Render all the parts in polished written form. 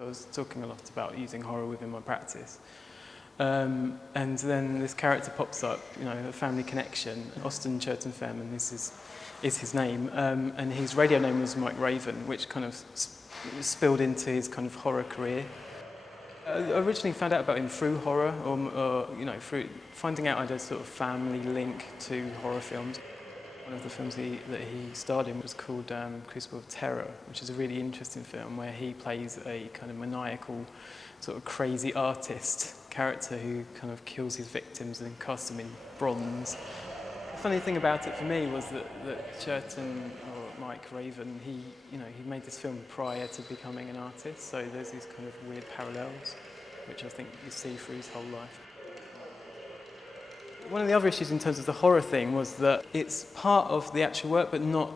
I was talking a lot about using horror within my practice. And then this character pops up, a family connection. Austin Churton Fairman is his name, and his radio name was Mike Raven, which kind of spilled into his kind of horror career. I originally found out about him through horror, or through finding out I had a sort of family link to horror films. One of the films that he starred in was called Crucible of Terror, which is a really interesting film where he plays a kind of maniacal, sort of crazy artist character who kind of kills his victims and casts them in bronze. The funny thing about it for me was that Churton, or Mike Raven, he made this film prior to becoming an artist, so there's these kind of weird parallels, which I think you see through his whole life. One of the other issues in terms of the horror thing was that it's part of the actual work, but not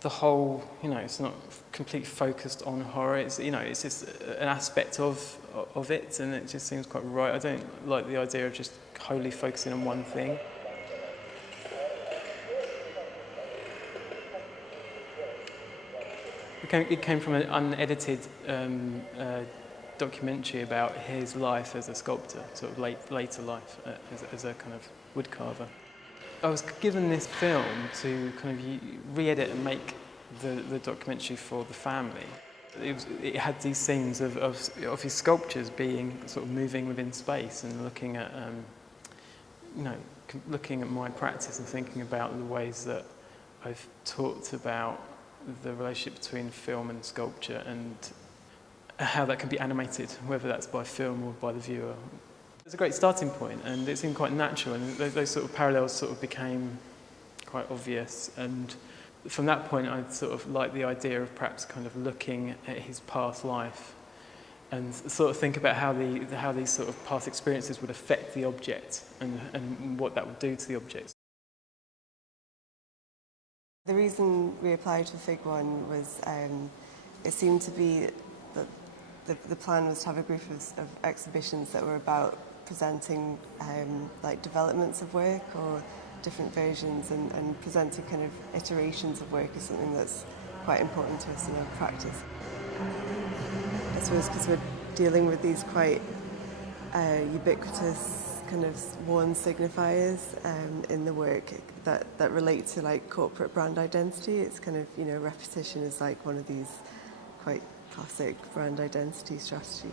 the whole, it's not completely focused on horror. It's just an aspect of it, and it just seems quite right. I don't like the idea of just wholly focusing on one thing. It came from an unedited documentary about his life as a sculptor, sort of later life as a kind of woodcarver. I was given this film to kind of re-edit and make the documentary for the family. It had these scenes of his sculptures being sort of moving within space and looking at my practice and thinking about the ways that I've talked about the relationship between film and sculpture and how that can be animated, whether that's by film or by the viewer. It's a great starting point, and it seemed quite natural, and those sort of parallels sort of became quite obvious. And from that point, I sort of liked the idea of perhaps kind of looking at his past life and sort of think about how these sort of past experiences would affect the object and what that would do to the object. The reason we applied for Fig 1 was it seemed to be that the plan was to have a group of exhibitions that were about presenting like developments of work or different versions and presenting kind of iterations of work is something that's quite important to us in our practice. I suppose because we're dealing with these quite ubiquitous kind of worn signifiers in the work that relate to like corporate brand identity. It's kind of, repetition is like one of these quite classic brand identity strategies.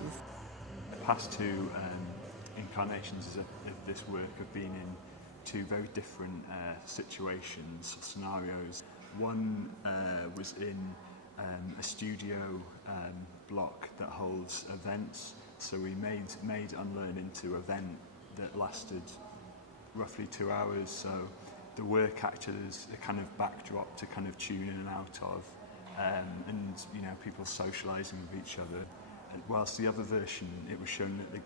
The past two incarnations of this work have been in two very different situations or scenarios. One was in a studio block that holds events, so we made UNLEARN into an event that lasted roughly 2 hours, so the work acted as a kind of backdrop to kind of tune in and out of, and people socialising with each other. Whilst the other version, it was shown at the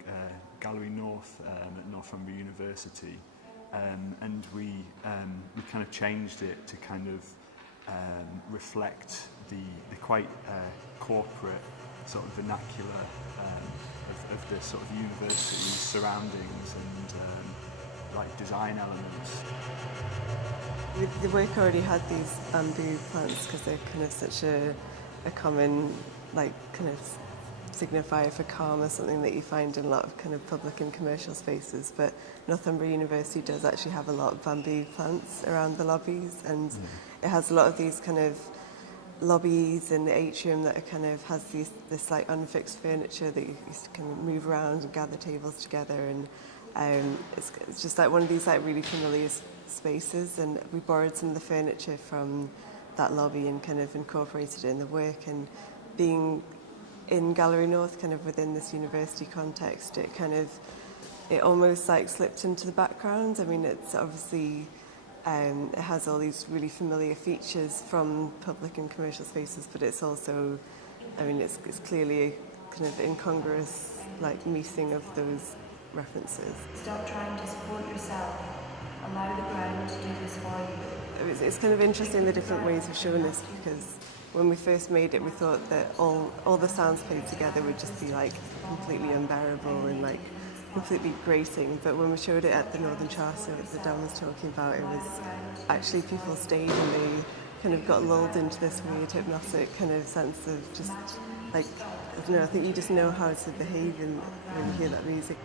Gallery North at Northumbria University, and we kind of changed it to kind of reflect the quite corporate sort of vernacular of the sort of university's surroundings and like design elements. The work already had these bamboo plants because they're kind of such a common like kind of signifier for calm or something that you find in a lot of kind of public and commercial spaces, but Northumbria University does actually have a lot of bamboo plants around the lobbies, and it has a lot of these kind of lobbies in the atrium that are kind of has this like unfixed furniture that you can move around and gather tables together, and it's just like one of these like really familiar spaces, and we borrowed some of the furniture from that lobby and kind of incorporated it in the work. And being in Gallery North, kind of within this university context, it almost like slipped into the background. I mean, it's obviously it has all these really familiar features from public and commercial spaces, but it's also, I mean, it's clearly a kind of incongruous like meeting of those references. Stop trying to support yourself. Allow the ground to do this for you. It's kind of interesting the different ways of showing this, because when we first made it, we thought that all the sounds played together would just be like completely unbearable and like completely grating. But when we showed it at the Northern Charter that Dan was talking about, it was actually people stayed and they kind of got lulled into this weird hypnotic kind of sense of just like I don't know, I think you just know how to behave when you hear that music.